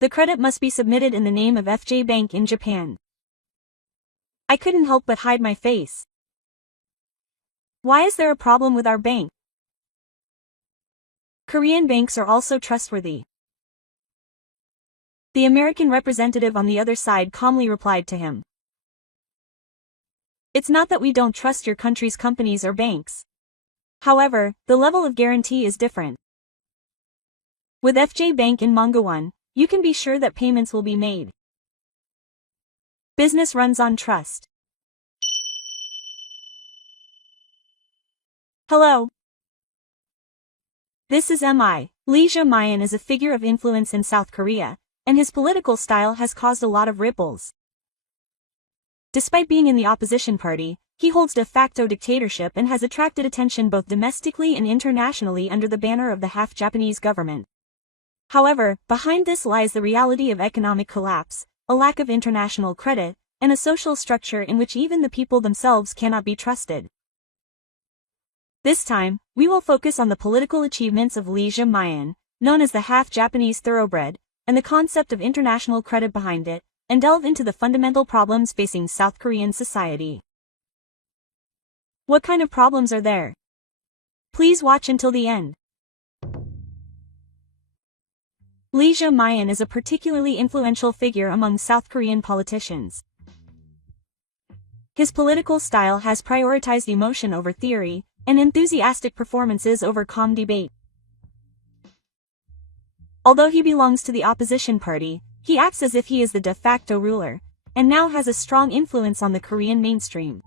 The credit must be submitted in the name of FJ Bank in Japan. I couldn't help but hide my face. Why is there a problem with our bank? Korean banks are also trustworthy. The American representative on the other side calmly replied to him. It's not that we don't trust your country's companies or banks. However, the level of guarantee is different. With FJ Bank in Mongwon, you can be sure that payments will be made. Business runs on trust. Hello. This is Li Jae-myung is a figure of influence in South Korea, and his political style has caused a lot of ripples. Despite being in the opposition party, he holds de facto dictatorship and has attracted attention both domestically and internationally under the banner of the half-Japanese government. However, behind this lies the reality of economic collapse, a lack of international credit, and a social structure in which even the people themselves cannot be trusted. This time, we will focus on the political achievements of Li Jae-myung, known as the half-Japanese thoroughbred, and the concept of international credit behind it, and delve into the fundamental problems facing South Korean society. What kind of problems are there? Please watch until the end. Li Jae-myung is a particularly influential figure among South Korean politicians. His political style has prioritized emotion over theory, and enthusiastic performances over calm debate. Although he belongs to the opposition party, he acts as if he is the de facto ruler, and now has a strong influence on the Korean mainstream.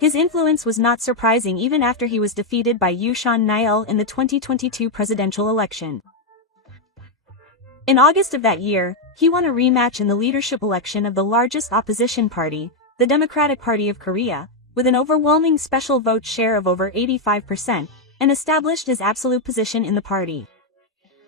His influence was not surprising even after he was defeated by Yoon Suk-yeol in the 2022 presidential election. In August of that year, he won a rematch in the leadership election of the largest opposition party, the Democratic Party of Korea, with an overwhelming special vote share of over 85%, and established his absolute position in the party.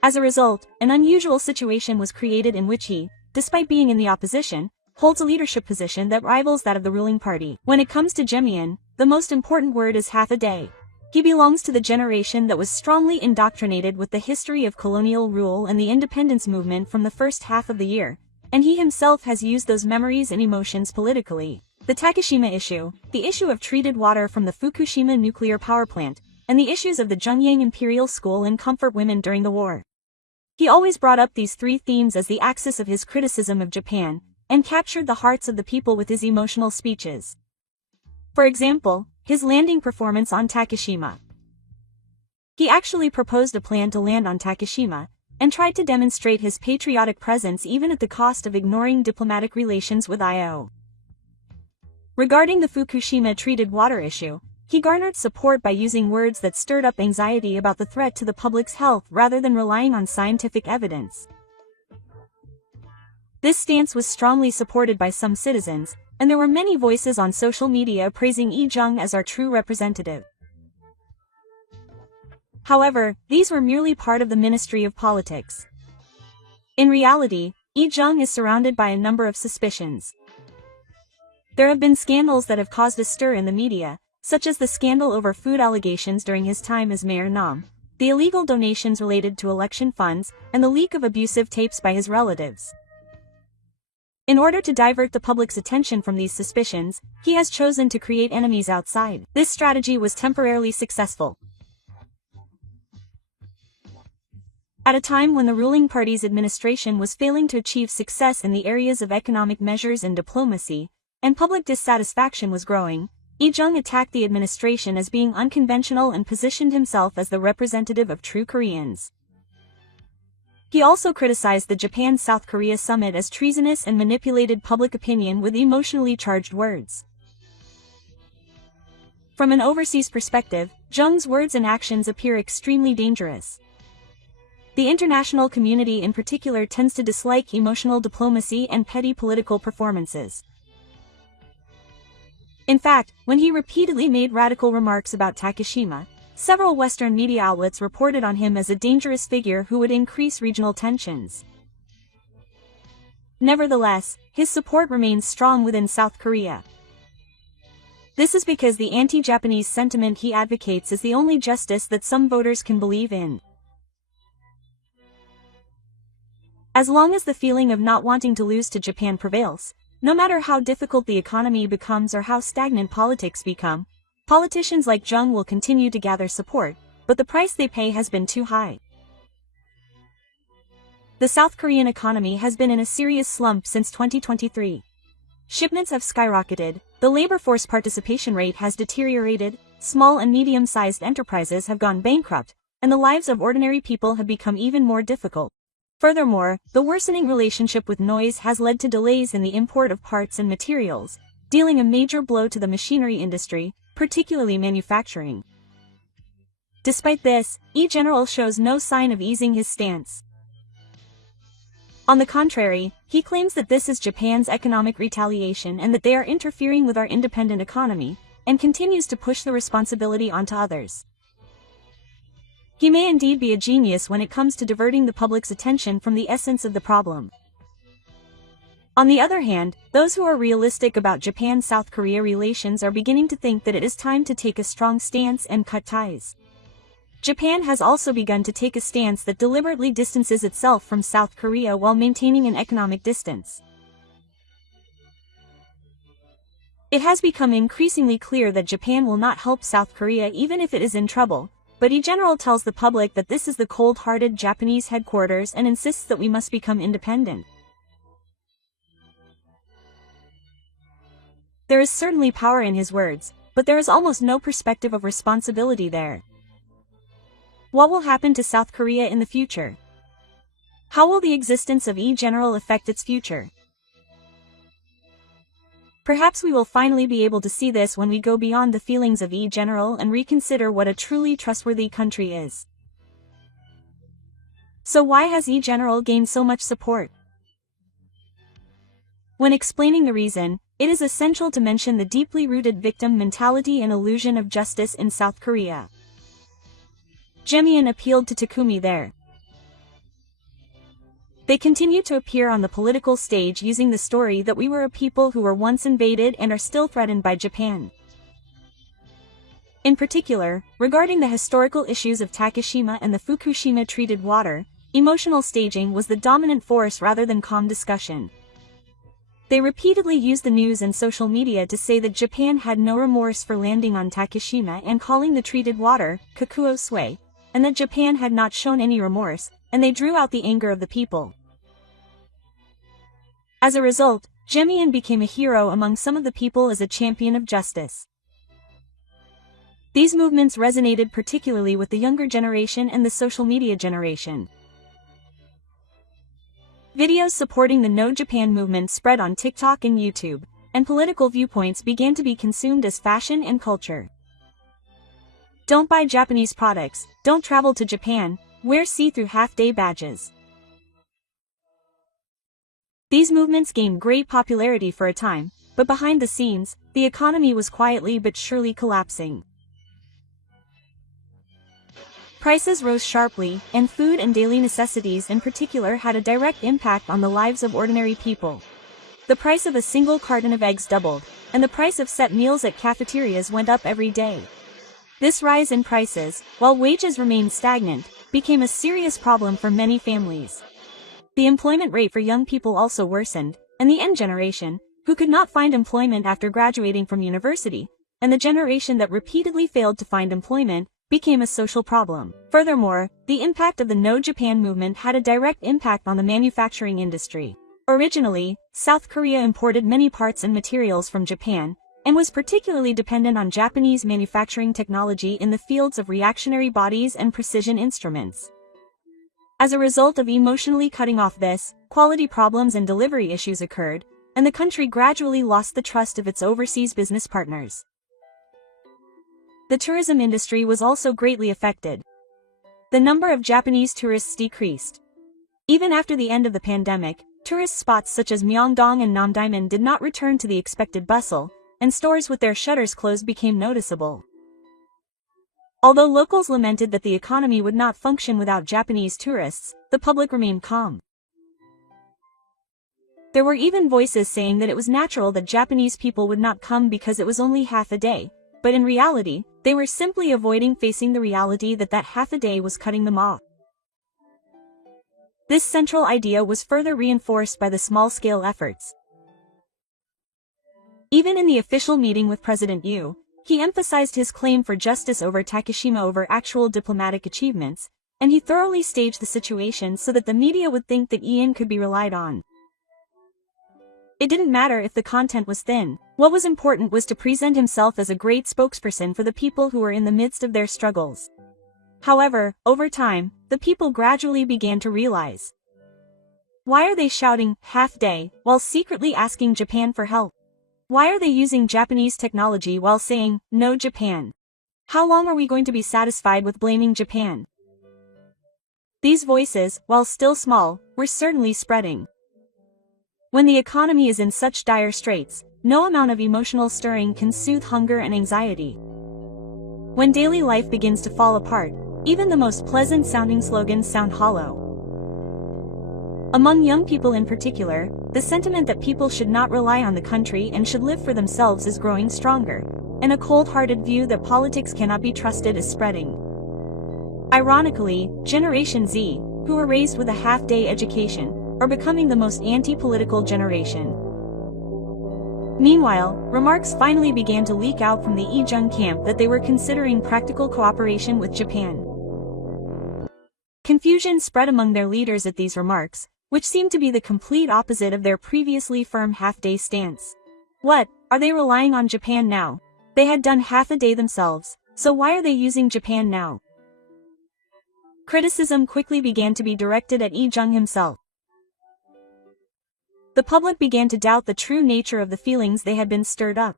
As a result, an unusual situation was created in which he, despite being in the opposition, holds a leadership position that rivals that of the ruling party. When it comes to Jae-myung, the most important word is half a day. He belongs to the generation that was strongly indoctrinated with the history of colonial rule and the independence movement from the first half of the year, and he himself has used those memories and emotions politically. The Takeshima issue, the issue of treated water from the Fukushima nuclear power plant, and the issues of the Jungyang Imperial School and comfort women during the war. He always brought up these three themes as the axis of his criticism of Japan, and captured the hearts of the people with his emotional speeches. For example, his landing performance on Takeshima. He actually proposed a plan to land on Takeshima, and tried to demonstrate his patriotic presence even at the cost of ignoring diplomatic relations with IO. Regarding the Fukushima treated water issue, he garnered support by using words that stirred up anxiety about the threat to the public's health rather than relying on scientific evidence. This stance was strongly supported by some citizens, and there were many voices on social media praising Lee-jung as our true representative. However, these were merely part of the Ministry of Politics. In reality, Lee-jung is surrounded by a number of suspicions. There have been scandals that have caused a stir in the media, such as the scandal over food allegations during his time as Mayor Nam, the illegal donations related to election funds, and the leak of abusive tapes by his relatives. In order to divert the public's attention from these suspicions, he has chosen to create enemies outside. This strategy was temporarily successful. At a time when the ruling party's administration was failing to achieve success in the areas of economic measures and diplomacy, and public dissatisfaction was growing, Lee-jung attacked the administration as being unconventional and positioned himself as the representative of true Koreans. He also criticized the Japan-South Korea summit as treasonous and manipulated public opinion with emotionally charged words. From an overseas perspective, Jung's words and actions appear extremely dangerous. The international community in particular tends to dislike emotional diplomacy and petty political performances. In fact, when he repeatedly made radical remarks about Takeshima, several Western media outlets reported on him as a dangerous figure who would increase regional tensions. Nevertheless, his support remains strong within South Korea. This is because the anti-Japanese sentiment he advocates is the only justice that some voters can believe in. As long as the feeling of not wanting to lose to Japan prevails, no matter how difficult the economy becomes or how stagnant politics become, politicians like Jung will continue to gather support, but the price they pay has been too high. The South Korean economy has been in a serious slump since 2023. Shipments have skyrocketed, the labor force participation rate has deteriorated, small and medium-sized enterprises have gone bankrupt, and the lives of ordinary people have become even more difficult. Furthermore, the worsening relationship with noise has led to delays in the import of parts and materials, dealing a major blow to the machinery industry, particularly manufacturing. Despite this, Lee General shows no sign of easing his stance. On the contrary, he claims that this is Japan's economic retaliation and that they are interfering with our independent economy, and continues to push the responsibility onto others. He may indeed be a genius when it comes to diverting the public's attention from the essence of the problem. On the other hand, those who are realistic about Japan-South Korea relations are beginning to think that it is time to take a strong stance and cut ties. Japan has also begun to take a stance that deliberately distances itself from South Korea while maintaining an economic distance. It has become increasingly clear that Japan will not help South Korea even if it is in trouble, but Lee General tells the public that this is the cold-hearted Japanese headquarters and insists that we must become independent. There is certainly power in his words, but there is almost no perspective of responsibility there. What will happen to South Korea in the future? How will the existence of Lee General affect its future? Perhaps we will finally be able to see this when we go beyond the feelings of Lee General and reconsider what a truly trustworthy country is. So why has Lee General gained so much support? When explaining the reason, it is essential to mention the deeply rooted victim mentality and illusion of justice in South Korea. Jae-myung appealed to Takumi there. They continue to appear on the political stage using the story that we were a people who were once invaded and are still threatened by Japan. In particular, regarding the historical issues of Takeshima and the Fukushima treated water, emotional staging was the dominant force rather than calm discussion. They repeatedly used the news and social media to say that Japan had no remorse for landing on Takeshima and calling the treated water Kakuo Sui, and that Japan had not shown any remorse, and they drew out the anger of the people. As a result, Jae-myung became a hero among some of the people as a champion of justice. These movements resonated particularly with the younger generation and the social media generation. Videos supporting the No Japan movement spread on TikTok and YouTube, and political viewpoints began to be consumed as fashion and culture. Don't buy Japanese products, don't travel to Japan, wear see-through half-day badges. These movements gained great popularity for a time, but behind the scenes, the economy was quietly but surely collapsing. Prices rose sharply, and food and daily necessities in particular had a direct impact on the lives of ordinary people. The price of a single carton of eggs doubled, and the price of set meals at cafeterias went up every day. This rise in prices, while wages remained stagnant, became a serious problem for many families. The employment rate for young people also worsened, and the N generation, who could not find employment after graduating from university, and the generation that repeatedly failed to find employment, became a social problem. Furthermore, the impact of the No Japan movement had a direct impact on the manufacturing industry. Originally, South Korea imported many parts and materials from Japan, and was particularly dependent on Japanese manufacturing technology in the fields of reactionary bodies and precision instruments. As a result of emotionally cutting off this, quality problems and delivery issues occurred, and the country gradually lost the trust of its overseas business partners. The tourism industry was also greatly affected. The number of Japanese tourists decreased. Even after the end of the pandemic, tourist spots such as Myeongdong and Namdaemun did not return to the expected bustle, and stores with their shutters closed became noticeable. Although locals lamented that the economy would not function without Japanese tourists, the public remained calm. There were even voices saying that it was natural that Japanese people would not come because it was only half a day, but in reality, they were simply avoiding facing the reality that that half a day was cutting them off. This central idea was further reinforced by the small-scale efforts. Even in the official meeting with President Yu, he emphasized his claim for justice over Takashima over actual diplomatic achievements, and he thoroughly staged the situation so that the media would think that Ian could be relied on. It didn't matter if the content was thin. What was important was to present himself as a great spokesperson for the people who were in the midst of their struggles. However, over time, the people gradually began to realize. Why are they shouting, half-day, while secretly asking Japan for help? Why are they using Japanese technology while saying, no Japan? How long are we going to be satisfied with blaming Japan? These voices, while still small, were certainly spreading. When the economy is in such dire straits, no amount of emotional stirring can soothe hunger and anxiety. When daily life begins to fall apart, even the most pleasant-sounding slogans sound hollow. Among young people in particular, the sentiment that people should not rely on the country and should live for themselves is growing stronger, and a cold-hearted view that politics cannot be trusted is spreading. Ironically, Generation Z, who were raised with a half-day education, are becoming the most anti-political generation. Meanwhile, remarks finally began to leak out from the Lee-jung camp that they were considering practical cooperation with Japan. Confusion spread among their leaders at these remarks, which seemed to be the complete opposite of their previously firm half-day stance. What, are they relying on Japan now? They had done half a day themselves, so why are they using Japan now? Criticism quickly began to be directed at Lee-jung himself. The public began to doubt the true nature of the feelings they had been stirred up.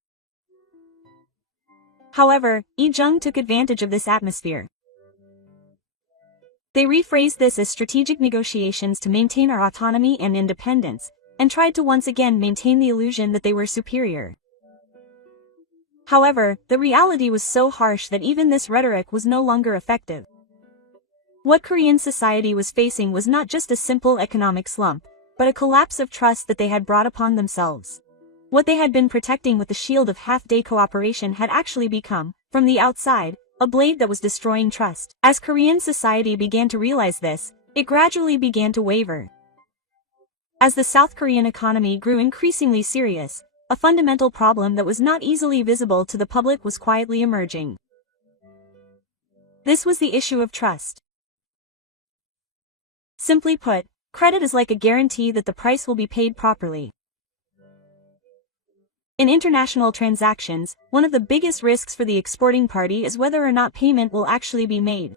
However, Lee-jung took advantage of this atmosphere. They rephrased this as strategic negotiations to maintain our autonomy and independence, and tried to once again maintain the illusion that they were superior. However, the reality was so harsh that even this rhetoric was no longer effective. What Korean society was facing was not just a simple economic slump, but a collapse of trust that they had brought upon themselves. What they had been protecting with the shield of half-day cooperation had actually become, from the outside, a blade that was destroying trust. As Korean society began to realize this, it gradually began to waver. As the South Korean economy grew increasingly serious, a fundamental problem that was not easily visible to the public was quietly emerging. This was the issue of trust. Simply put, credit is like a guarantee that the price will be paid properly. In international transactions, one of the biggest risks for the exporting party is whether or not payment will actually be made.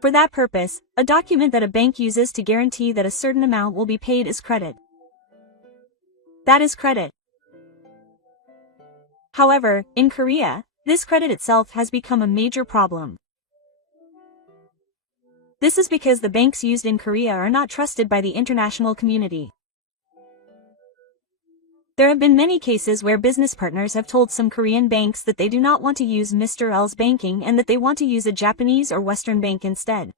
For that purpose, a document that a bank uses to guarantee that a certain amount will be paid is credit. That is credit. However, in Korea, this credit itself has become a major problem. This is because the banks used in Korea are not trusted by the international community. There have been many cases where business partners have told some Korean banks that they do not want to use Mr. L's banking and that they want to use a Japanese or Western bank instead.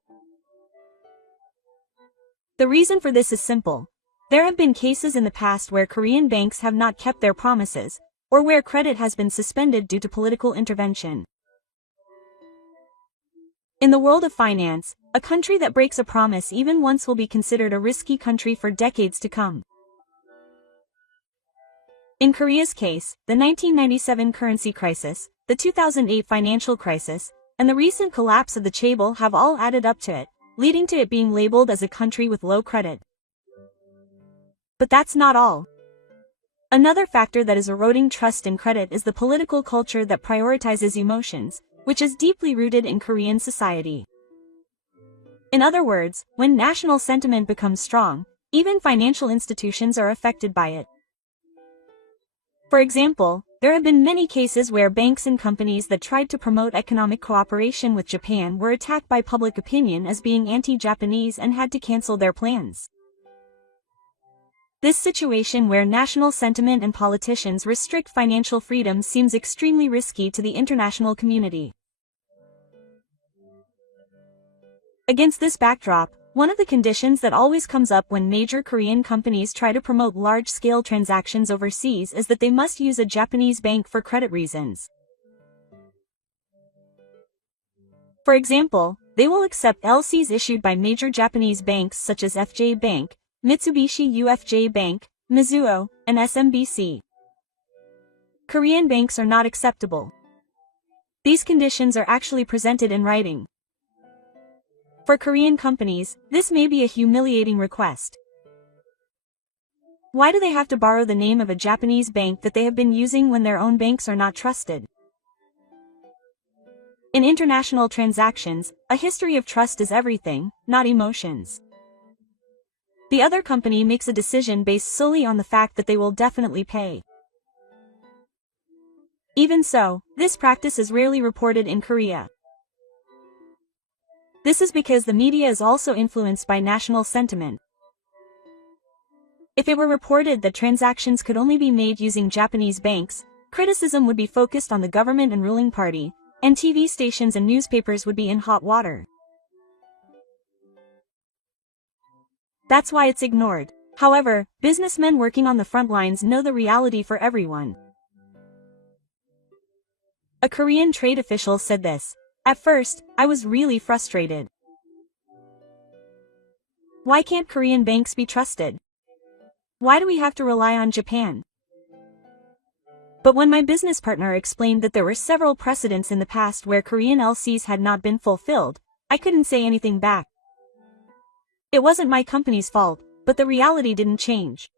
The reason for this is simple. There have been cases in the past where Korean banks have not kept their promises, or where credit has been suspended due to political intervention. In the world of finance, a country that breaks a promise even once will be considered a risky country for decades to come. In Korea's case, the 1997 currency crisis, the 2008 financial crisis, and the recent collapse of the chaebol have all added up to it, leading to it being labeled as a country with low credit. But that's not all. Another factor that is eroding trust in credit is the political culture that prioritizes emotions, which is deeply rooted in Korean society. In other words, when national sentiment becomes strong, even financial institutions are affected by it. For example, there have been many cases where banks and companies that tried to promote economic cooperation with Japan were attacked by public opinion as being anti-Japanese and had to cancel their plans. This situation where national sentiment and politicians restrict financial freedom seems extremely risky to the international community. Against this backdrop, one of the conditions that always comes up when major Korean companies try to promote large-scale transactions overseas is that they must use a Japanese bank for credit reasons. For example, they will accept LCs issued by major Japanese banks such as FJ Bank, Mitsubishi UFJ Bank, Mizuho, and SMBC. Korean banks are not acceptable. These conditions are actually presented in writing. For Korean companies, this may be a humiliating request. Why do they have to borrow the name of a Japanese bank that they have been using when their own banks are not trusted? In international transactions, a history of trust is everything, not emotions. The other company makes a decision based solely on the fact that they will definitely pay. Even so, this practice is rarely reported in Korea. This is because the media is also influenced by national sentiment. If it were reported that transactions could only be made using Japanese banks, criticism would be focused on the government and ruling party, and TV stations and newspapers would be in hot water. That's why it's ignored. However, businessmen working on the front lines know the reality for everyone. A Korean trade official said this: "At first, I was really frustrated. Why can't Korean banks be trusted? Why do we have to rely on Japan?" But when my business partner explained that there were several precedents in the past where Korean LCs had not been fulfilled, I couldn't say anything back. It wasn't my company's fault, but the reality didn't change.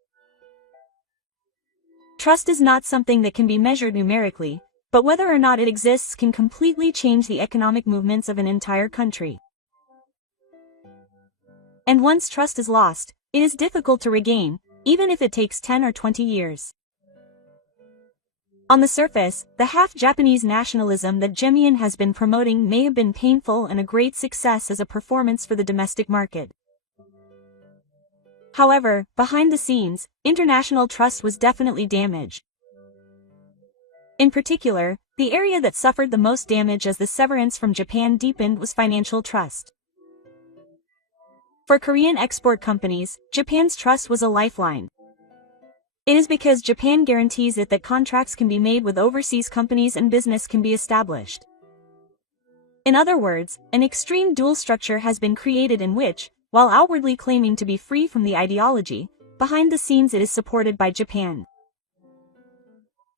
Trust is not something that can be measured numerically, but whether or not it exists can completely change the economic movements of an entire country. And once trust is lost, it is difficult to regain, even if it takes 10 or 20 years. On the surface, the half-Japanese nationalism that Jae-myung has been promoting may have been painful and a great success as a performance for the domestic market. However, behind the scenes, international trust was definitely damaged. In particular, the area that suffered the most damage as the severance from Japan deepened was financial trust. For Korean export companies, Japan's trust was a lifeline. It is because Japan guarantees it that contracts can be made with overseas companies and business can be established. In other words, an extreme dual structure has been created in which, while outwardly claiming to be free from the ideology, behind the scenes it is supported by Japan.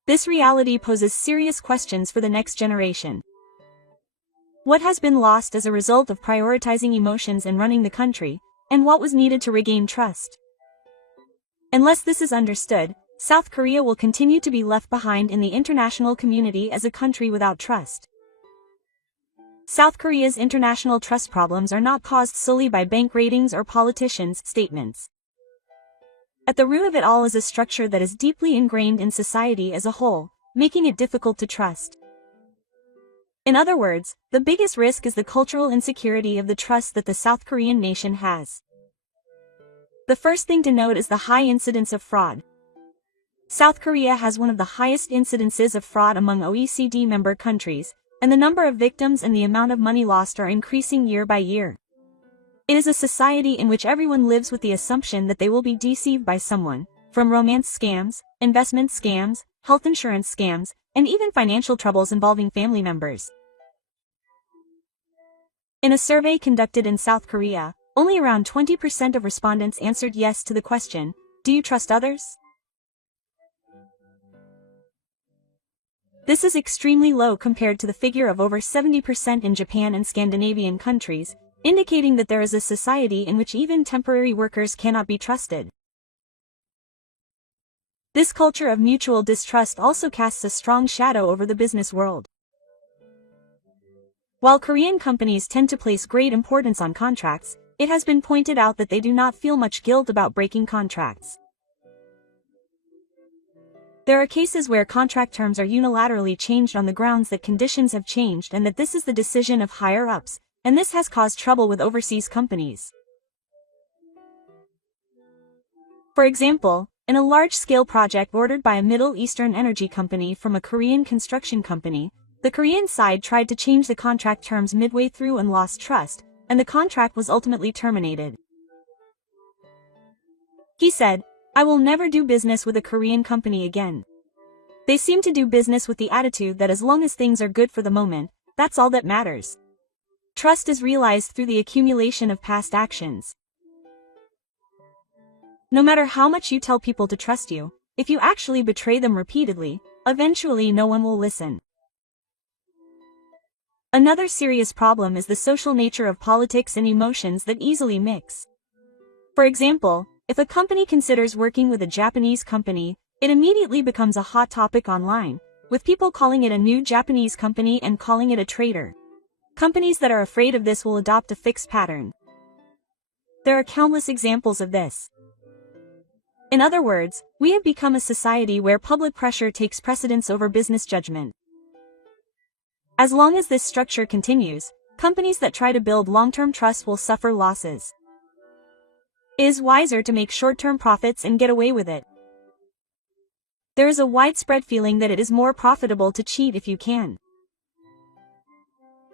This reality poses serious questions for the next generation. What has been lost as a result of prioritizing emotions and running the country, and what was needed to regain trust? Unless this is understood, South Korea will continue to be left behind in the international community as a country without trust. South Korea's international trust problems are not caused solely by bank ratings or politicians' statements. At the root of it all is a structure that is deeply ingrained in society as a whole, making it difficult to trust. In other words, the biggest risk is the cultural insecurity of the trust that the South Korean nation has. The first thing to note is the high incidence of fraud. South Korea has one of the highest incidences of fraud among OECD member countries, and the number of victims and the amount of money lost are increasing year by year. It is a society in which everyone lives with the assumption that they will be deceived by someone, from romance scams, investment scams, health insurance scams, and even financial troubles involving family members. In a survey conducted in South Korea, only around 20% of respondents answered yes to the question, "Do you trust others?" This is extremely low compared to the figure of over 70% in Japan and Scandinavian countries, indicating that there is a society in which even temporary workers cannot be trusted. This culture of mutual distrust also casts a strong shadow over the business world. While Korean companies tend to place great importance on contracts, it has been pointed out that they do not feel much guilt about breaking contracts. There are cases where contract terms are unilaterally changed on the grounds that conditions have changed and that this is the decision of higher-ups, and this has caused trouble with overseas companies. For example, in a large-scale project ordered by a Middle Eastern energy company from a Korean construction company, the Korean side tried to change the contract terms midway through and lost trust, and the contract was ultimately terminated. He said, "I will never do business with a Korean company again. They seem to do business with the attitude that as long as things are good for the moment, that's all that matters." Trust is realized through the accumulation of past actions. No matter how much you tell people to trust you, if you actually betray them repeatedly, eventually no one will listen. Another serious problem is the social nature of politics and emotions that easily mix. For example, if a company considers working with a Japanese company, it immediately becomes a hot topic online, with people calling it a new Japanese company and calling it a traitor. Companies that are afraid of this will adopt a fixed pattern. There are countless examples of this. In other words, we have become a society where public pressure takes precedence over business judgment. As long as this structure continues, companies that try to build long-term trust will suffer losses. It is wiser to make short-term profits and get away with it. There is a widespread feeling that it is more profitable to cheat if you can.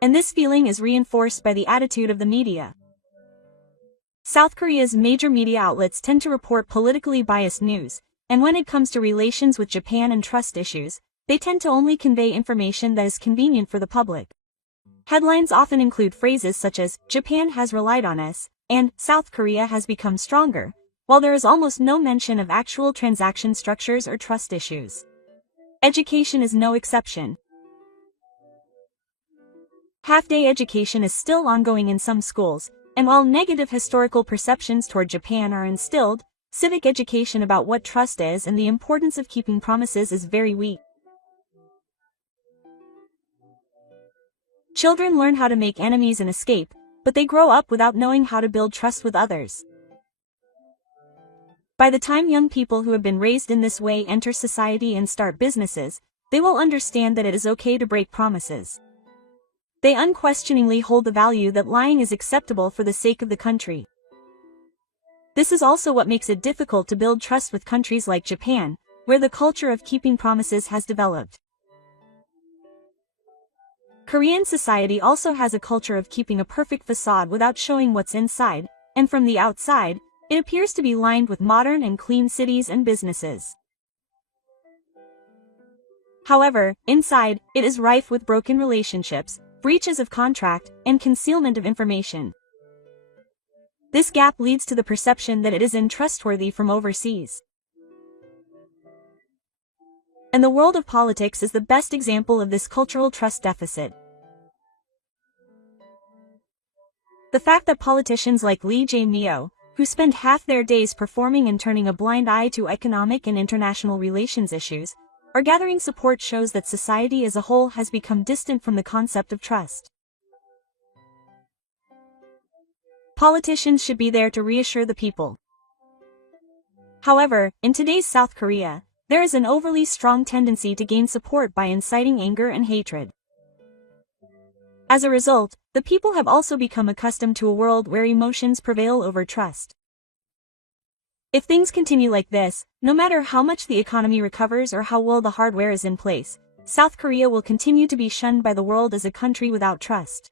And this feeling is reinforced by the attitude of the media. South Korea's major media outlets tend to report politically biased news, and when it comes to relations with Japan and trust issues, they tend to only convey information that is convenient for the public. Headlines often include phrases such as, "Japan has relied on us," and "South Korea has become stronger," while there is almost no mention of actual transaction structures or trust issues. Education is no exception. Half-day education is still ongoing in some schools, and while negative historical perceptions toward Japan are instilled, civic education about what trust is and the importance of keeping promises is very weak. Children learn how to make enemies and escape, but they grow up without knowing how to build trust with others. By the time young people who have been raised in this way enter society and start businesses, they will understand that it is okay to break promises. They unquestioningly hold the value that lying is acceptable for the sake of the country. This is also what makes it difficult to build trust with countries like Japan, where the culture of keeping promises has developed. Korean society also has a culture of keeping a perfect facade without showing what's inside, and from the outside, it appears to be lined with modern and clean cities and businesses. However, inside, it is rife with broken relationships, breaches of contract, and concealment of information. This gap leads to the perception that it is untrustworthy from overseas. And the world of politics is the best example of this cultural trust deficit. The fact that politicians like Lee Jae-myung, who spend half their days performing and turning a blind eye to economic and international relations issues, are gathering support shows that society as a whole has become distant from the concept of trust. Politicians should be there to reassure the people. However, in today's South Korea, there is an overly strong tendency to gain support by inciting anger and hatred. As a result, the people have also become accustomed to a world where emotions prevail over trust. If things continue like this, no matter how much the economy recovers or how well the hardware is in place, South Korea will continue to be shunned by the world as a country without trust.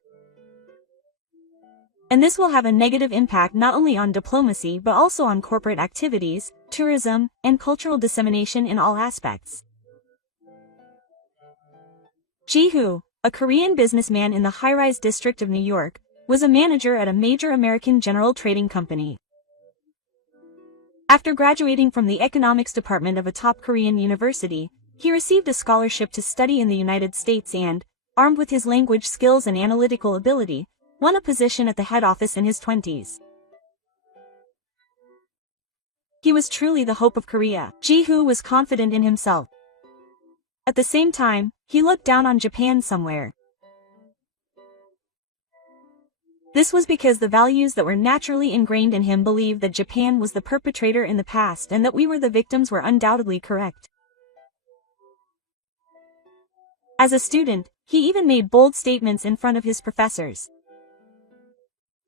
And this will have a negative impact not only on diplomacy but also on corporate activities, tourism, and cultural dissemination in all aspects. Ji-hoo, a Korean businessman in the high-rise district of New York, was a manager at a major American general trading company. After graduating from the economics department of a top Korean university, he received a scholarship to study in the United States and, armed with his language skills and analytical ability, won a position at the head office in his 20s. He was truly the hope of Korea. Ji-hoo was confident in himself. At the same time, he looked down on Japan somewhere. This was because the values that were naturally ingrained in him believed that Japan was the perpetrator in the past and that we were the victims were undoubtedly correct. As a student, he even made bold statements in front of his professors.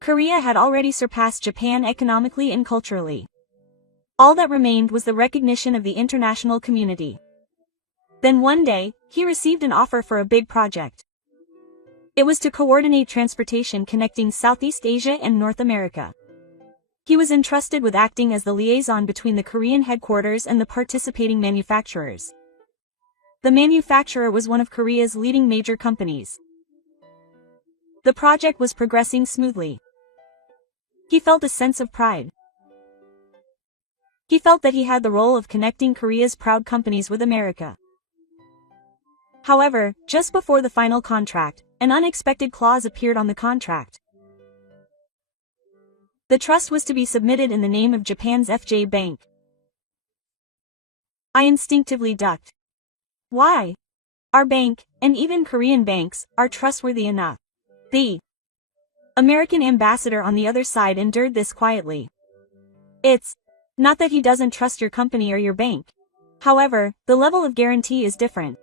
Korea had already surpassed Japan economically and culturally. All that remained was the recognition of the international community. Then one day, he received an offer for a big project. It was to coordinate transportation connecting Southeast Asia and North America. He was entrusted with acting as the liaison between the Korean headquarters and the participating manufacturers. The manufacturer was one of Korea's leading major companies. The project was progressing smoothly. He felt a sense of pride. He felt that he had the role of connecting Korea's proud companies with America. However, just before the final contract, an unexpected clause appeared on the contract. The trust was to be submitted in the name of Japan's FJ Bank. I instinctively ducked. Why? Our bank, and even Korean banks, are trustworthy enough. The American ambassador on the other side endured this quietly. It's not that he doesn't trust your company or your bank. However, the level of guarantee is different.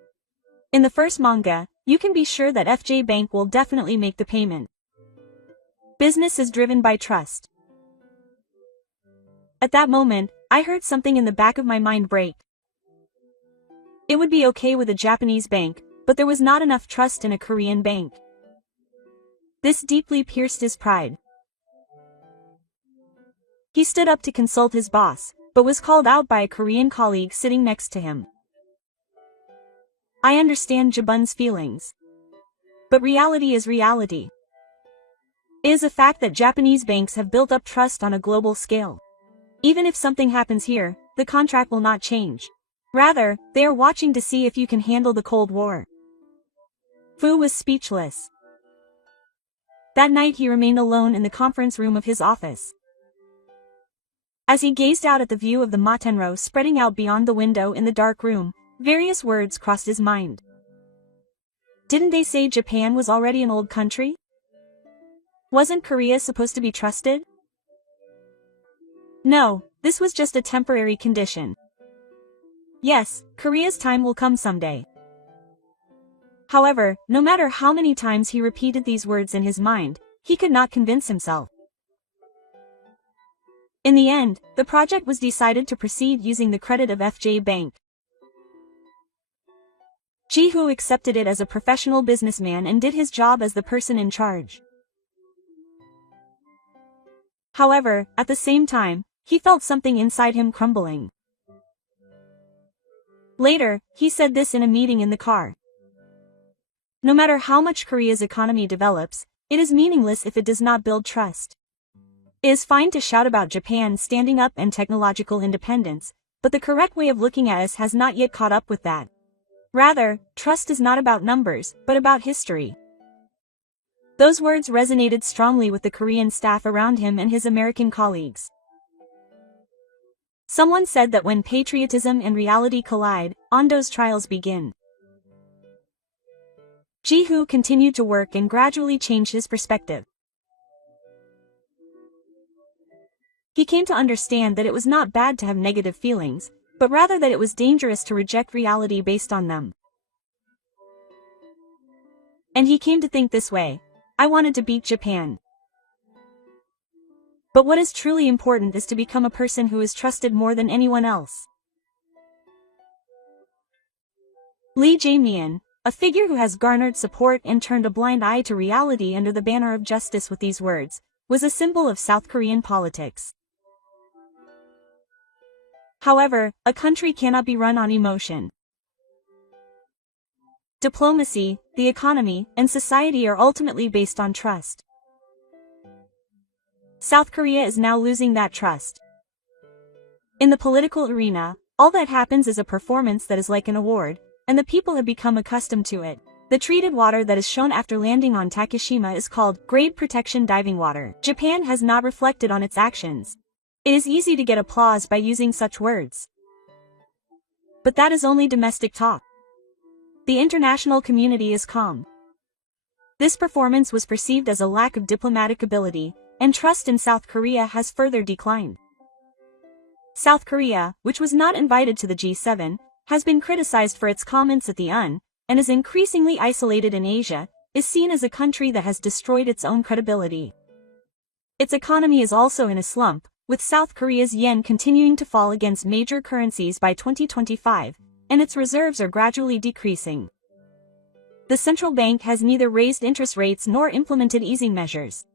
In the first manga, you can be sure that FJ Bank will definitely make the payment. Business is driven by trust. At that moment, I heard something in the back of my mind break. It would be okay with a Japanese bank, but there was not enough trust in a Korean bank. This deeply pierced his pride. He stood up to consult his boss, but was called out by a Korean colleague sitting next to him. I understand Jabun's feelings. But reality is reality. It is a fact that Japanese banks have built up trust on a global scale. Even if something happens here, the contract will not change. Rather, they are watching to see if you can handle the Cold War. Fu was speechless. That night he remained alone in the conference room of his office. As he gazed out at the view of the Matenro spreading out beyond the window in the dark room, various words crossed his mind. Didn't they say Japan was already an old country? Wasn't Korea supposed to be trusted? No, this was just a temporary condition. Yes, Korea's time will come someday. However, no matter how many times he repeated these words in his mind, he could not convince himself. In the end, the project was decided to proceed using the credit of FJ Bank. Ji-hoo accepted it as a professional businessman and did his job as the person in charge. However, at the same time, he felt something inside him crumbling. Later, he said this in a meeting in the car. No matter how much Korea's economy develops, it is meaningless if it does not build trust. It is fine to shout about Japan standing up and technological independence, but the correct way of looking at us has not yet caught up with that. Rather, trust is not about numbers, but about history. Those words resonated strongly with the Korean staff around him and his American colleagues. Someone said that when patriotism and reality collide, Ando's trials begin. Ji-hoo continued to work and gradually changed his perspective. He came to understand that it was not bad to have negative feelings, but rather that it was dangerous to reject reality based on them. And he came to think this way: I wanted to beat Japan. But what is truly important is to become a person who is trusted more than anyone else. Lee Jae-myung, a figure who has garnered support and turned a blind eye to reality under the banner of justice with these words, was a symbol of South Korean politics. However, a country cannot be run on emotion. Diplomacy, the economy, and society are ultimately based on trust. South Korea is now losing that trust. In the political arena, all that happens is a performance that is like an award, and the people have become accustomed to it. The treated water that is shown after landing on Takeshima is called grade protection diving water. Japan has not reflected on its actions. It is easy to get applause by using such words. But that is only domestic talk. The international community is calm. This performance was perceived as a lack of diplomatic ability, and trust in South Korea has further declined. South Korea, which was not invited to the G7, has been criticized for its comments at the UN, and is increasingly isolated in Asia, is seen as a country that has destroyed its own credibility. Its economy is also in a slump, with South Korea's yen continuing to fall against major currencies by 2025, and its reserves are gradually decreasing. The central bank has neither raised interest rates nor implemented easing measures.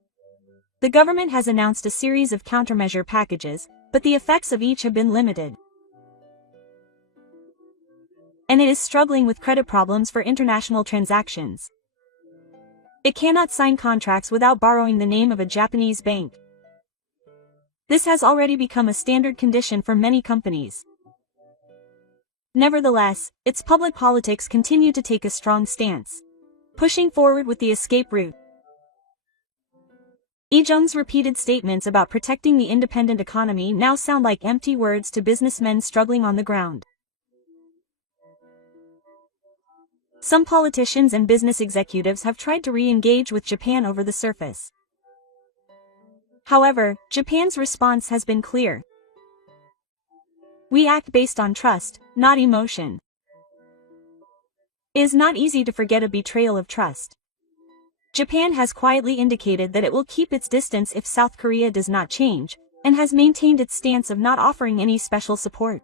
The government has announced a series of countermeasure packages, but the effects of each have been limited. And it is struggling with credit problems for international transactions. It cannot sign contracts without borrowing the name of a Japanese bank. This has already become a standard condition for many companies. Nevertheless, its public politics continue to take a strong stance, pushing forward with the escape route. Lee Jung's repeated statements about protecting the independent economy now sound like empty words to businessmen struggling on the ground. Some politicians and business executives have tried to re-engage with Japan over the surface. However, Japan's response has been clear. We act based on trust, not emotion. It is not easy to forget a betrayal of trust. Japan has quietly indicated that it will keep its distance if South Korea does not change, and has maintained its stance of not offering any special support.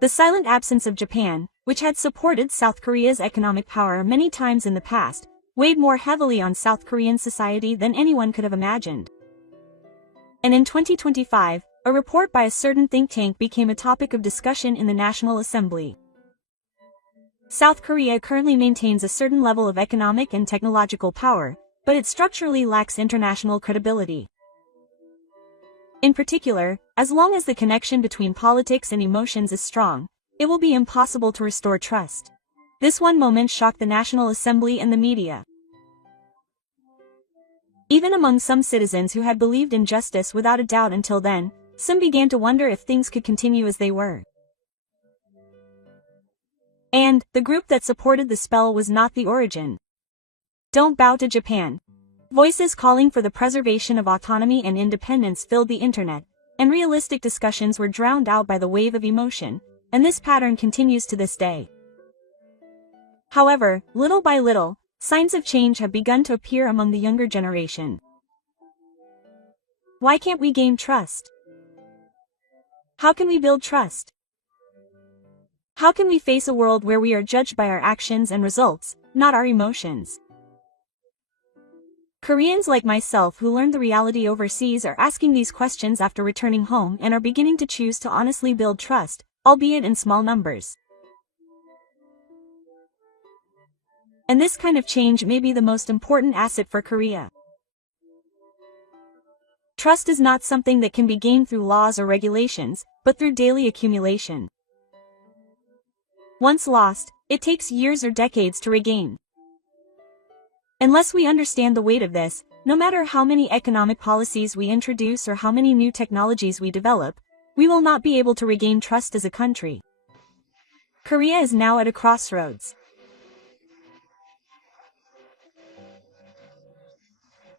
The silent absence of Japan, which had supported South Korea's economic power many times in the past, weighed more heavily on South Korean society than anyone could have imagined. And in 2025, a report by a certain think tank became a topic of discussion in the National Assembly. South Korea currently maintains a certain level of economic and technological power, but it structurally lacks international credibility. In particular, as long as the connection between politics and emotions is strong, it will be impossible to restore trust. This one moment shocked the National Assembly and the media. Even among some citizens who had believed in justice without a doubt until then, some began to wonder if things could continue as they were. And, the group that supported the spell was not the origin. Don't bow to Japan. Voices calling for the preservation of autonomy and independence filled the internet, and realistic discussions were drowned out by the wave of emotion, and this pattern continues to this day. However, little by little, signs of change have begun to appear among the younger generation. Why can't we gain trust? How can we build trust? How can we face a world where we are judged by our actions and results, not our emotions? Koreans like myself who learned the reality overseas are asking these questions after returning home and are beginning to choose to honestly build trust, albeit in small numbers. And this kind of change may be the most important asset for Korea. Trust is not something that can be gained through laws or regulations, but through daily accumulation. Once lost, it takes years or decades to regain. Unless we understand the weight of this, no matter how many economic policies we introduce or how many new technologies we develop, we will not be able to regain trust as a country. Korea is now at a crossroads.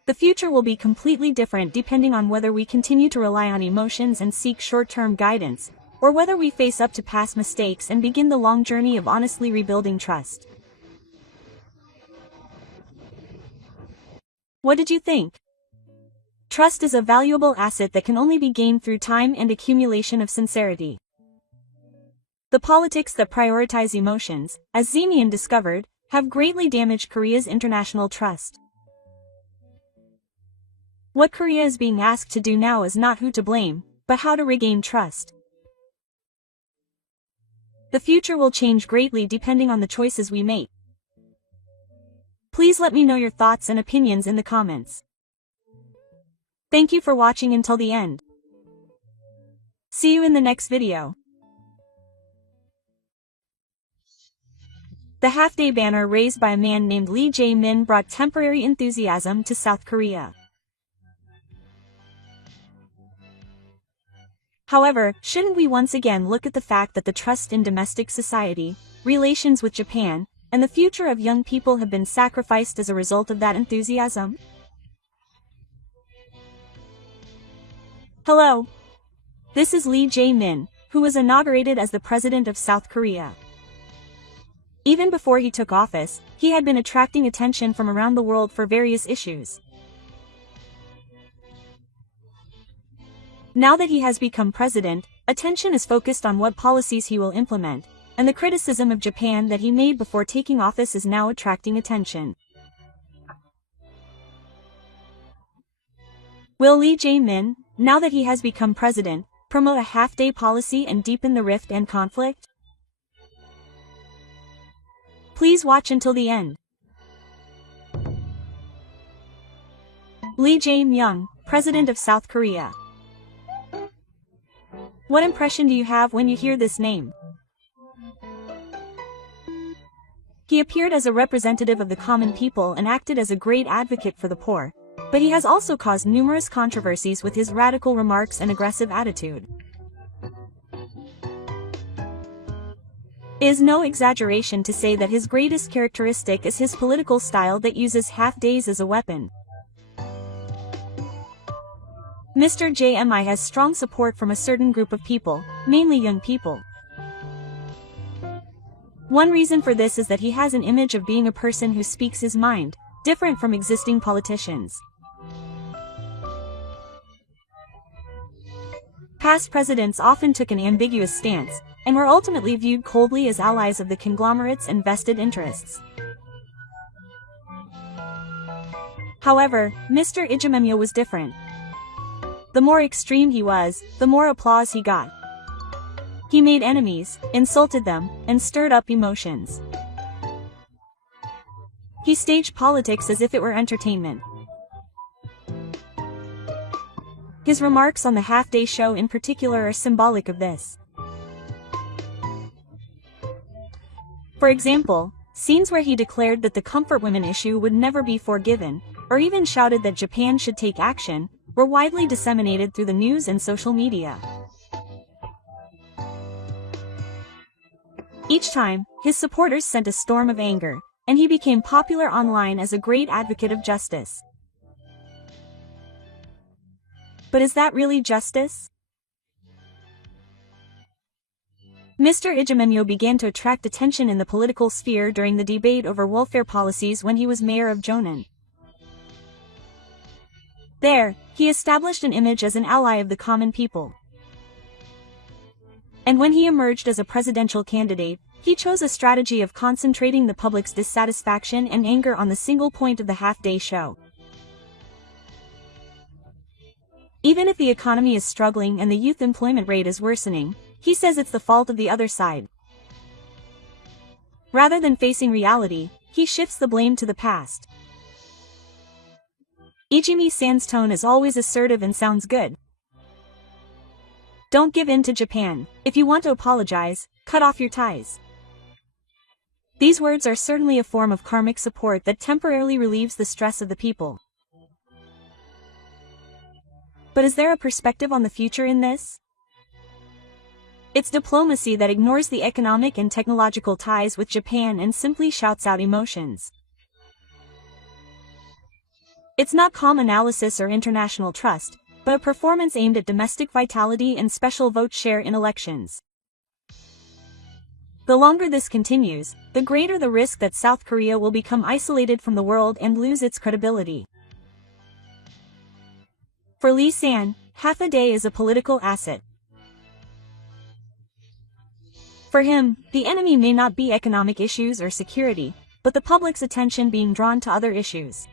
The future will be completely different depending on whether we continue to rely on emotions and seek short-term guidance, or whether we face up to past mistakes and begin the long journey of honestly rebuilding trust. What did you think? Trust is a valuable asset that can only be gained through time and accumulation of sincerity. The politics that prioritize emotions, as Zemian discovered, have greatly damaged Korea's international trust. What Korea is being asked to do now is not who to blame, but how to regain trust. The future will change greatly depending on the choices we make. Please let me know your thoughts and opinions in the comments. Thank you for watching until the end. See you in the next video. The half-day banner raised by a man named Lee Jae-min brought temporary enthusiasm to South Korea. However, shouldn't we once again look at the fact that the trust in domestic society, relations with Japan, and the future of young people have been sacrificed as a result of that enthusiasm? Hello. This is Lee Jae-min, who was inaugurated as the President of South Korea. Even before he took office, he had been attracting attention from around the world for various issues. Now that he has become president, attention is focused on what policies he will implement, and the criticism of Japan that he made before taking office is now attracting attention. Will Lee Jae-min, now that he has become president, promote a half-day policy and deepen the rift and conflict? Please watch until the end. Lee Jae-myung, President of South Korea. What impression do you have when you hear this name? He appeared as a representative of the common people and acted as a great advocate for the poor, but he has also caused numerous controversies with his radical remarks and aggressive attitude. It is no exaggeration to say that his greatest characteristic is his political style that uses half-days as a weapon. Mr. JMI has strong support from a certain group of people, mainly young people. One reason for this is that he has an image of being a person who speaks his mind, different from existing politicians. Past presidents often took an ambiguous stance, and were ultimately viewed coldly as allies of the conglomerates and vested interests. However, Mr. Lee was different. The more extreme he was, the more applause he got. He made enemies, insulted them, and stirred up emotions. He staged politics as if it were entertainment. His remarks on the half-day show in particular are symbolic of this. For example, scenes where he declared that the comfort women issue would never be forgiven, or even shouted that Japan should take action, were widely disseminated through the news and social media. Each time, his supporters sent a storm of anger, and he became popular online as a great advocate of justice. But is that really justice? Mr. Lee began to attract attention in the political sphere during the debate over welfare policies when he was mayor of Jeonnan. There, he established an image as an ally of the common people. And when he emerged as a presidential candidate, he chose a strategy of concentrating the public's dissatisfaction and anger on the single point of the half-day show. Even if the economy is struggling and the youth employment rate is worsening, he says it's the fault of the other side. Rather than facing reality, he shifts the blame to the past. Lee-san's tone is always assertive and sounds good. Don't give in to Japan. If you want to apologize, cut off your ties. These words are certainly a form of karmic support that temporarily relieves the stress of the people. But is there a perspective on the future in this? It's diplomacy that ignores the economic and technological ties with Japan and simply shouts out emotions. It's not calm analysis or international trust, but a performance aimed at domestic vitality and special vote share in elections. The longer this continues, the greater the risk that South Korea will become isolated from the world and lose its credibility. For Lee-san, half a day is a political asset. For him, the enemy may not be economic issues or security, but the public's attention being drawn to other issues.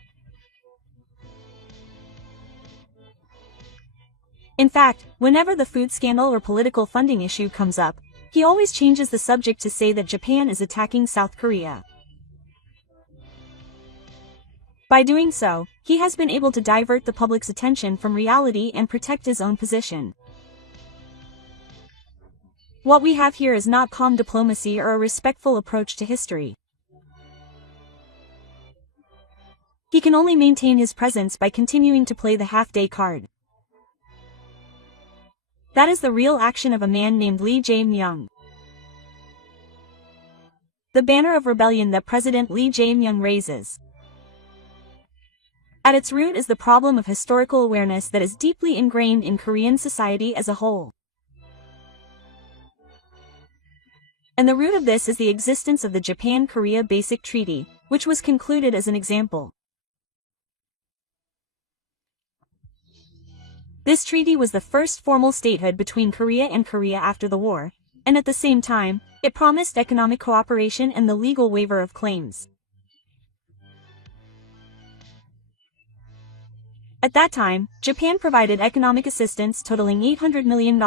In fact, whenever the food scandal or political funding issue comes up, he always changes the subject to say that Japan is attacking South Korea. By doing so, he has been able to divert the public's attention from reality and protect his own position. What we have here is not calm diplomacy or a respectful approach to history. He can only maintain his presence by continuing to play the half-day card. That is the real action of a man named Lee Jae-myung. The banner of rebellion that President Lee Jae-myung raises. At its root is the problem of historical awareness that is deeply ingrained in Korean society as a whole. And the root of this is the existence of the Japan-Korea Basic Treaty, which was concluded as an example. This treaty was the first formal statehood between Korea and Korea after the war, and at the same time, it promised economic cooperation and the legal waiver of claims. At that time, Japan provided economic assistance totaling $800 million,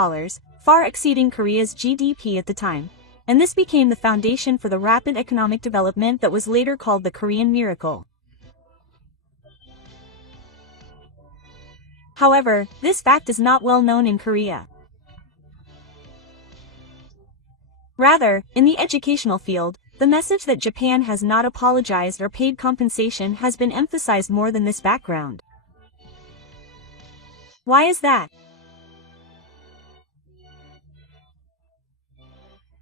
far exceeding Korea's GDP at the time, and this became the foundation for the rapid economic development that was later called the Korean Miracle. However, this fact is not well known in Korea. Rather, in the educational field, the message that Japan has not apologized or paid compensation has been emphasized more than this background. Why is that?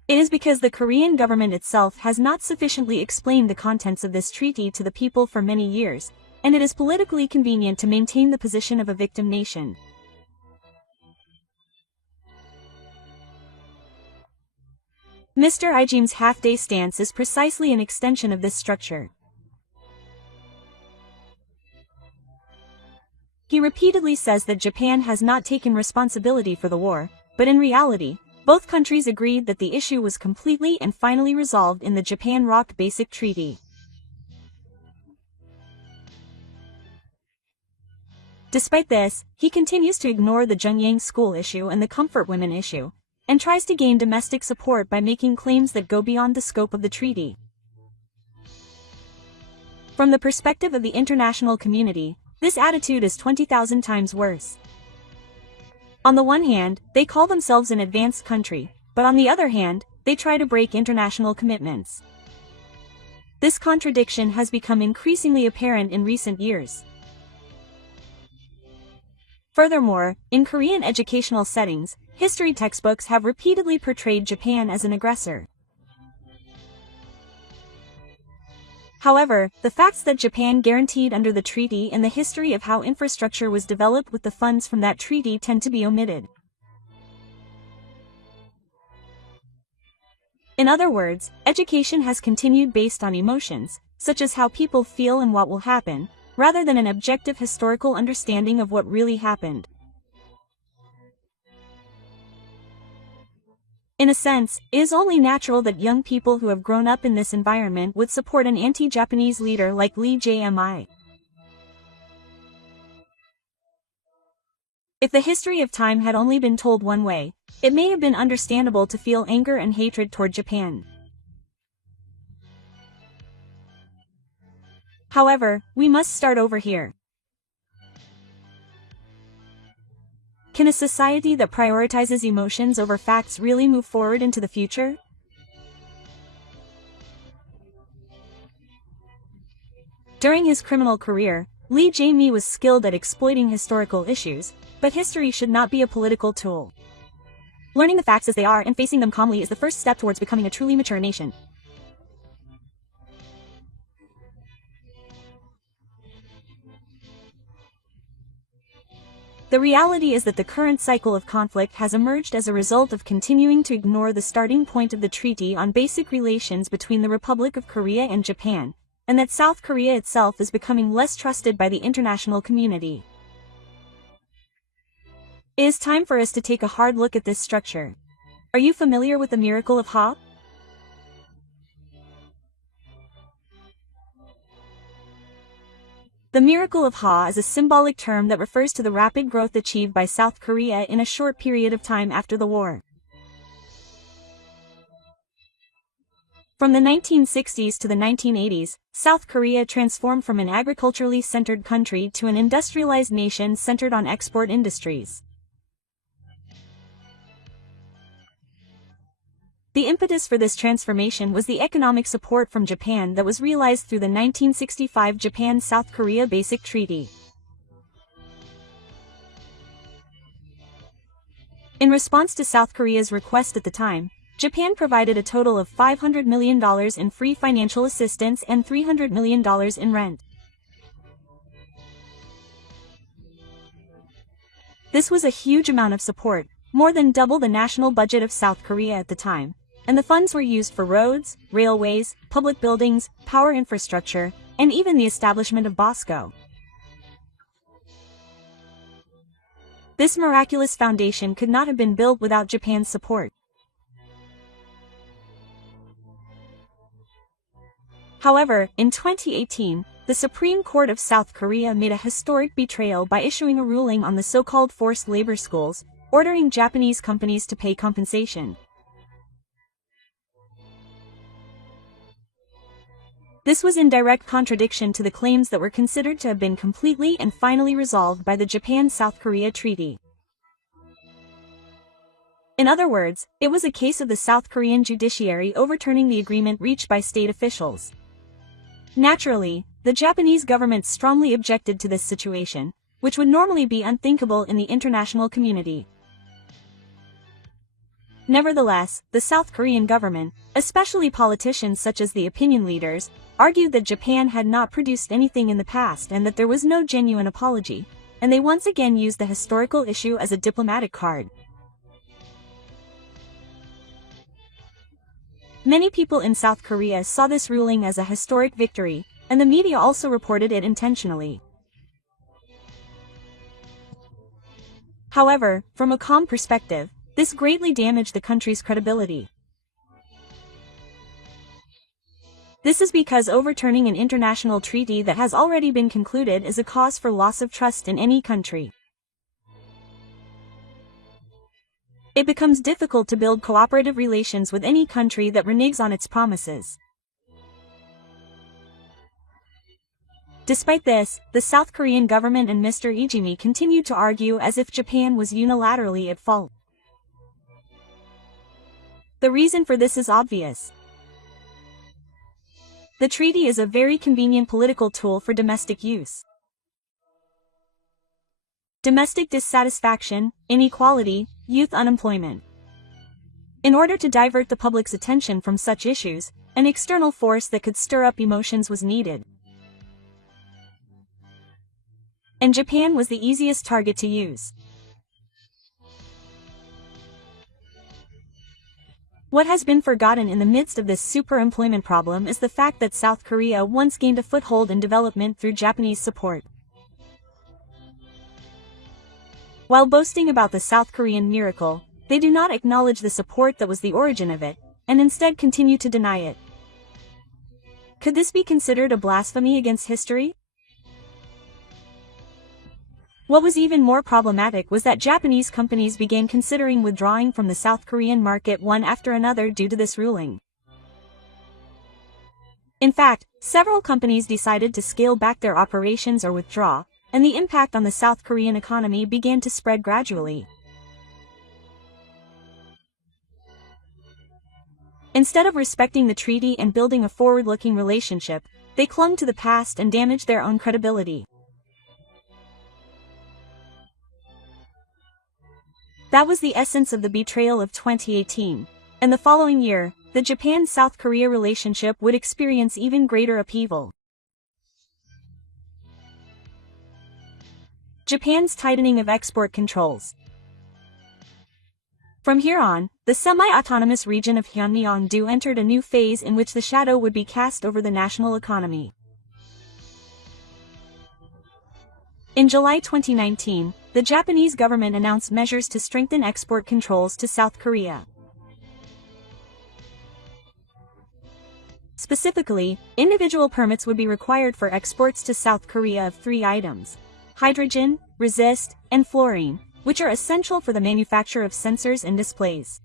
It is because the Korean government itself has not sufficiently explained the contents of this treaty to the people for many years, and it is politically convenient to maintain the position of a victim nation. Mr. Ijim's half-day stance is precisely an extension of this structure. He repeatedly says that Japan has not taken responsibility for the war, but in reality, both countries agreed that the issue was completely and finally resolved in the Japan-ROK Basic Treaty. Despite this, he continues to ignore the Jungyang school issue and the comfort women issue, and tries to gain domestic support by making claims that go beyond the scope of the treaty. From the perspective of the international community, this attitude is 20,000 times worse. On the one hand, they call themselves an advanced country, but on the other hand, they try to break international commitments. This contradiction has become increasingly apparent in recent years. Furthermore, in Korean educational settings, history textbooks have repeatedly portrayed Japan as an aggressor. However, the facts that Japan guaranteed under the treaty and the history of how infrastructure was developed with the funds from that treaty tend to be omitted. In other words, education has continued based on emotions, such as how people feel and what will happen, rather than an objective historical understanding of what really happened. In a sense, it is only natural that young people who have grown up in this environment would support an anti-Japanese leader like李在明. If the history of time had only been told one way, it may have been understandable to feel anger and hatred toward Japan. However, we must start over here. Can a society that prioritizes emotions over facts really move forward into the future? During his criminal career,李在明was skilled at exploiting historical issues, but history should not be a political tool. Learning the facts as they are and facing them calmly is the first step towards becoming a truly mature nation. The reality is that the current cycle of conflict has emerged as a result of continuing to ignore the starting point of the treaty on basic relations between the Republic of Korea and Japan, and that South Korea itself is becoming less trusted by the international community. It is time for us to take a hard look at this structure. Are you familiar with the miracle of Ha? The miracle of Ha is a symbolic term that refers to the rapid growth achieved by South Korea in a short period of time after the war. From the 1960s to the 1980s, South Korea transformed from an agriculturally centered country to an industrialized nation centered on export industries. The impetus for this transformation was the economic support from Japan that was realized through the 1965 Japan-South Korea Basic Treaty. In response to South Korea's request at the time, Japan provided a total of $500 million in free financial assistance and $300 million in rent. This was a huge amount of support, more than double the national budget of South Korea at the time, and the funds were used for roads, railways, public buildings, power infrastructure, and even the establishment of Bosco. This miraculous foundation could not have been built without Japan's support. However, in 2018, the Supreme Court of South Korea made a historic betrayal by issuing a ruling on the so-called forced labor schools, ordering Japanese companies to pay compensation. This was in direct contradiction to the claims that were considered to have been completely and finally resolved by the Japan-South Korea Treaty. In other words, it was a case of the South Korean judiciary overturning the agreement reached by state officials. Naturally, the Japanese government strongly objected to this situation, which would normally be unthinkable in the international community. Nevertheless, the South Korean government, especially politicians such as the opinion leaders, argued that Japan had not produced anything in the past and that there was no genuine apology, and they once again used the historical issue as a diplomatic card. Many people in South Korea saw this ruling as a historic victory, and the media also reported it intentionally. However, from a calm perspective, this greatly damaged the country's credibility. This is because overturning an international treaty that has already been concluded is a cause for loss of trust in any country. It becomes difficult to build cooperative relations with any country that reneges on its promises. Despite this, the South Korean government and Mr. Ijimi continued to argue as if Japan was unilaterally at fault. The reason for this is obvious. The treaty is a very convenient political tool for domestic use. Domestic dissatisfaction, inequality, youth unemployment. In order to divert the public's attention from such issues, an external force that could stir up emotions was needed. And Japan was the easiest target to use. What has been forgotten in the midst of this superemployment problem is the fact that South Korea once gained a foothold in development through Japanese support. While boasting about the South Korean miracle, they do not acknowledge the support that was the origin of it, and instead continue to deny it. Could this be considered a blasphemy against history? What was even more problematic was that Japanese companies began considering withdrawing from the South Korean market one after another due to this ruling. In fact, several companies decided to scale back their operations or withdraw, and the impact on the South Korean economy began to spread gradually. Instead of respecting the treaty and building a forward-looking relationship, they clung to the past and damaged their own credibility. That was the essence of the betrayal of 2018, and the following year, the Japan-South Korea relationship would experience even greater upheaval. Japan's tightening of export controls. From here on, the semi-autonomous region of Hyunmyeong-do entered a new phase in which the shadow would be cast over the national economy. In July 2019, the Japanese government announced measures to strengthen export controls to South Korea. Specifically, individual permits would be required for exports to South Korea of 3 items: hydrogen, resist, and fluorine, which are essential for the manufacture of sensors and displays.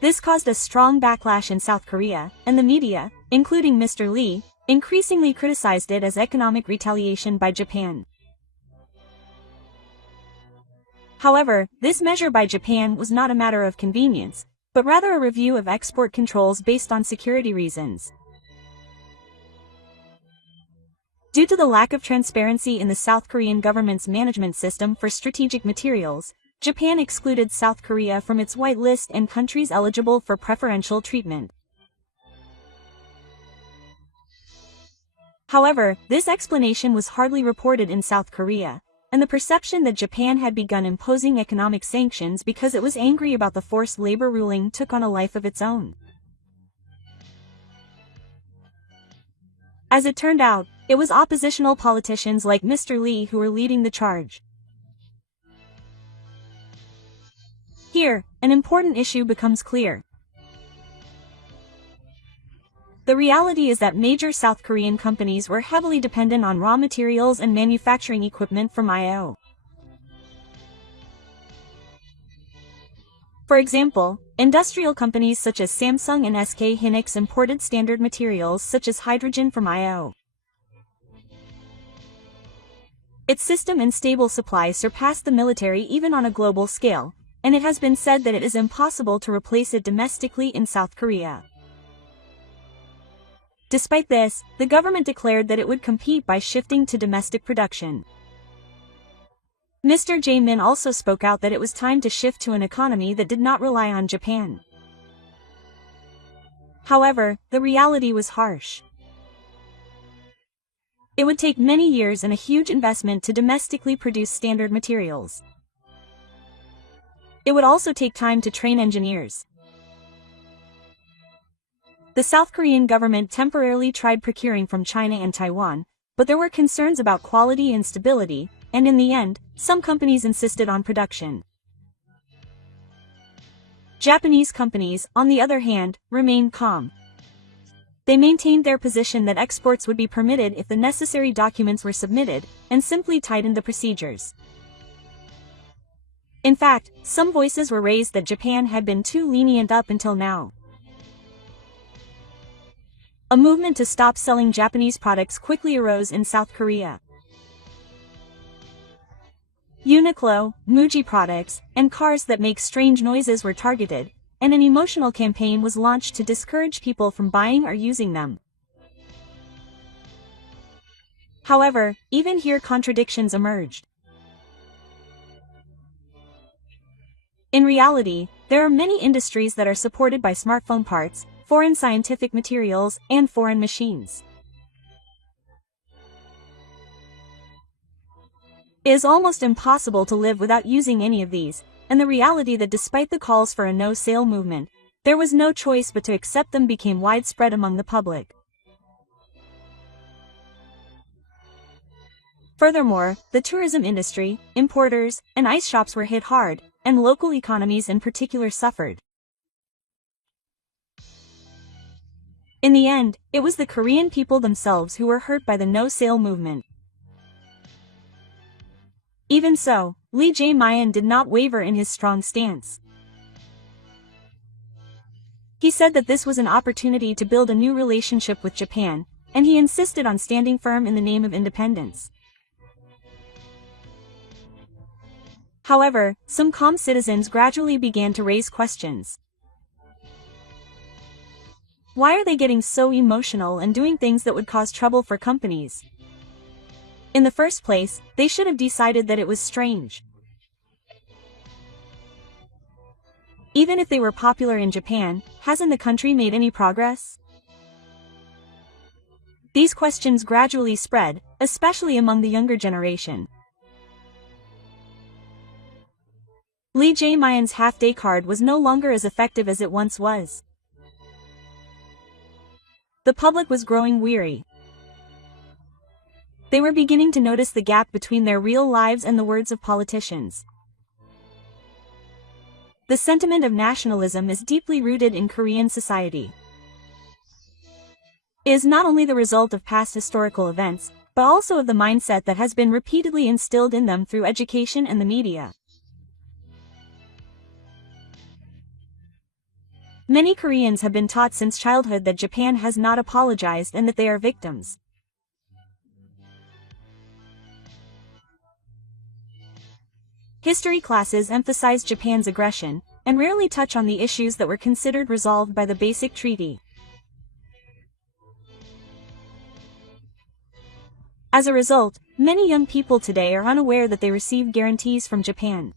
This caused a strong backlash in South Korea, and the media, including Mr. Lee, increasingly criticized it as economic retaliation by Japan. However, this measure by Japan was not a matter of convenience, but rather a review of export controls based on security reasons. Due to the lack of transparency in the South Korean government's management system for strategic materials, Japan excluded South Korea from its white list and countries eligible for preferential treatment. However, this explanation was hardly reported in South Korea, and the perception that Japan had begun imposing economic sanctions because it was angry about the forced labor ruling took on a life of its own. As it turned out, it was oppositional politicians like Mr. Lee who were leading the charge. Here, an important issue becomes clear. The reality is that major South Korean companies were heavily dependent on raw materials and manufacturing equipment from IO. For example, industrial companies such as Samsung and SK Hynix imported standard materials such as hydrogen from IO. Its system and stable supply surpassed the military even on a global scale, and it has been said that it is impossible to replace it domestically in South Korea. Despite this, the government declared that it would compete by shifting to domestic production. Mr. Jae-min also spoke out that it was time to shift to an economy that did not rely on Japan. However, the reality was harsh. It would take many years and a huge investment to domestically produce standard materials. It would also take time to train engineers. The South Korean government temporarily tried procuring from China and Taiwan, but there were concerns about quality and stability, and in the end, some companies insisted on production. Japanese companies, on the other hand, remained calm. They maintained their position that exports would be permitted if the necessary documents were submitted, and simply tightened the procedures. In fact, some voices were raised that Japan had been too lenient up until now. A movement to stop selling Japanese products quickly arose in South Korea. Uniqlo, Muji products, and cars that make strange noises were targeted, and an emotional campaign was launched to discourage people from buying or using them. However, even here contradictions emerged. In reality, there are many industries that are supported by smartphone parts, foreign scientific materials, and foreign machines. It is almost impossible to live without using any of these, and the reality that despite the calls for a no-sale movement, there was no choice but to accept them became widespread among the public. Furthermore, the tourism industry, importers, and ice shops were hit hard, and local economies in particular suffered. In the end, it was the Korean people themselves who were hurt by the no-sale movement. Even so, Lee Jae-myung did not waver in his strong stance. He said that this was an opportunity to build a new relationship with Japan, and he insisted on standing firm in the name of independence. However, some calm citizens gradually began to raise questions. Why are they getting so emotional and doing things that would cause trouble for companies? In the first place, they should have decided that it was strange. Even if they were popular in Japan, hasn't the country made any progress? These questions gradually spread, especially among the younger generation. Lee Jae-myung's half-day card was no longer as effective as it once was. The public was growing weary. They were beginning to notice the gap between their real lives and the words of politicians. The sentiment of nationalism is deeply rooted in Korean society. It is not only the result of past historical events, but also of the mindset that has been repeatedly instilled in them through education and the media. Many Koreans have been taught since childhood that Japan has not apologized and that they are victims. History classes emphasize Japan's aggression, and rarely touch on the issues that were considered resolved by the Basic Treaty. As a result, many young people today are unaware that they received guarantees from Japan.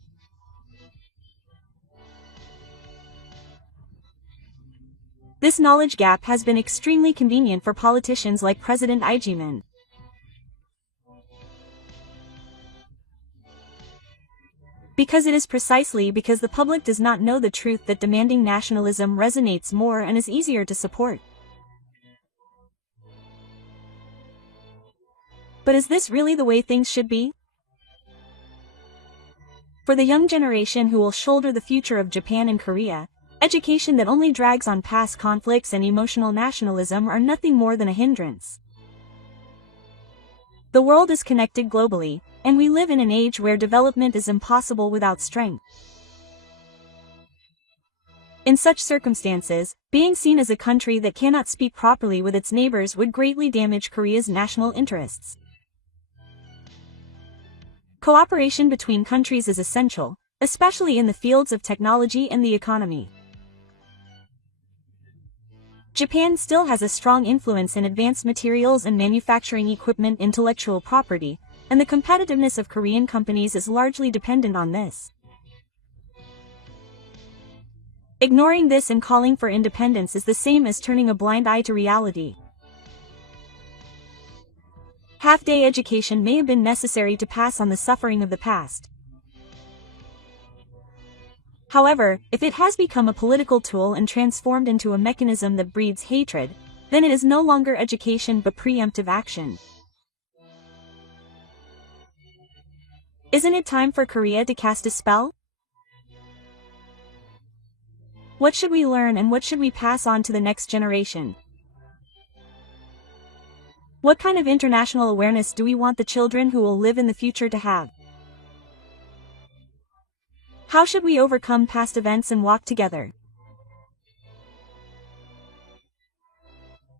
This knowledge gap has been extremely convenient for politicians like President Lee Jae-myung. Because it is precisely because the public does not know the truth that demanding nationalism resonates more and is easier to support. But is this really the way things should be? For the young generation who will shoulder the future of Japan and Korea, education that only drags on past conflicts and emotional nationalism are nothing more than a hindrance. The world is connected globally, and we live in an age where development is impossible without strength. In such circumstances, being seen as a country that cannot speak properly with its neighbors would greatly damage Korea's national interests. Cooperation between countries is essential, especially in the fields of technology and the economy. Japan still has a strong influence in advanced materials and manufacturing equipment intellectual property, and the competitiveness of Korean companies is largely dependent on this. Ignoring this and calling for independence is the same as turning a blind eye to reality. Half-day education may have been necessary to pass on the suffering of the past. However, if it has become a political tool and transformed into a mechanism that breeds hatred, then it is no longer education but preemptive action. Isn't it time for Korea to cast a spell? What should we learn and what should we pass on to the next generation? What kind of international awareness do we want the children who will live in the future to have? How should we overcome past events and walk together?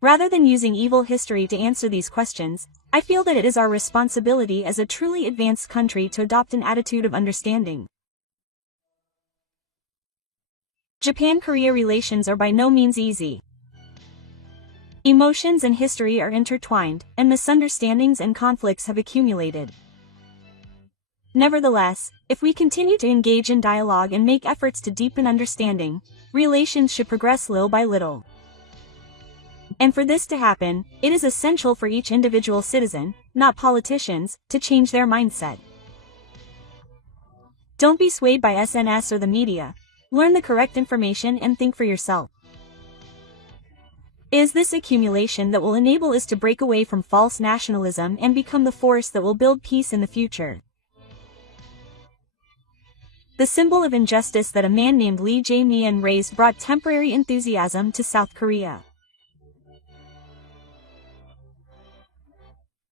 Rather than using evil history to answer these questions, I feel that it is our responsibility as a truly advanced country to adopt an attitude of understanding. Japan-Korea relations are by no means easy. Emotions and history are intertwined, and misunderstandings and conflicts have accumulated. Nevertheless, if we continue to engage in dialogue and make efforts to deepen understanding, relations should progress little by little. And for this to happen, it is essential for each individual citizen, not politicians, to change their mindset. Don't be swayed by SNS or the media. Learn the correct information and think for yourself. It is this accumulation that will enable us to break away from false nationalism and become the force that will build peace in the future. The symbol of injustice that a man named李在明raised brought temporary enthusiasm to South Korea.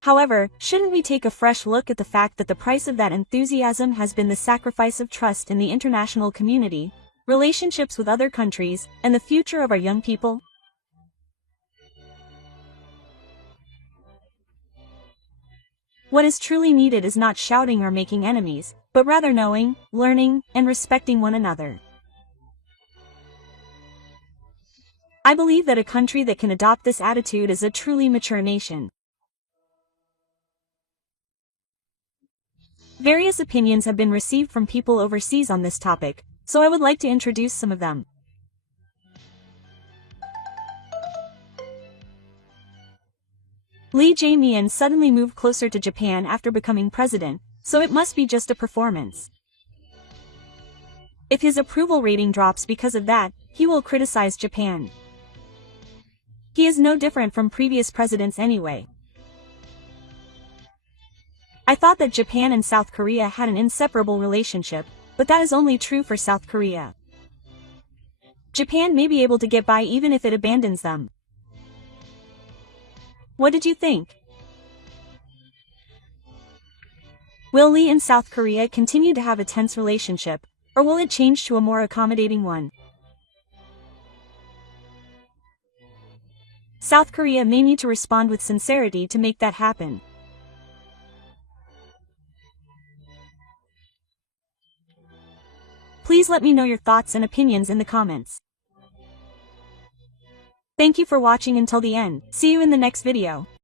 However, shouldn't we take a fresh look at the fact that the price of that enthusiasm has been the sacrifice of trust in the international community, relationships with other countries, and the future of our young people? What is truly needed is not shouting or making enemies, but rather knowing, learning, and respecting one another. I believe that a country that can adopt this attitude is a truly mature nation. Various opinions have been received from people overseas on this topic, so I would like to introduce some of them.李在明suddenly moved closer to Japan after becoming president, so it must be just a performance. If his approval rating drops because of that, he will criticize Japan. He is no different from previous presidents anyway. I thought that Japan and South Korea had an inseparable relationship, but that is only true for South Korea. Japan may be able to get by even if it abandons them. What did you think? Will Lee and South Korea continue to have a tense relationship, or will it change to a more accommodating one? South Korea may need to respond with sincerity to make that happen. Please let me know your thoughts and opinions in the comments. Thank you for watching until the end. See you in the next video.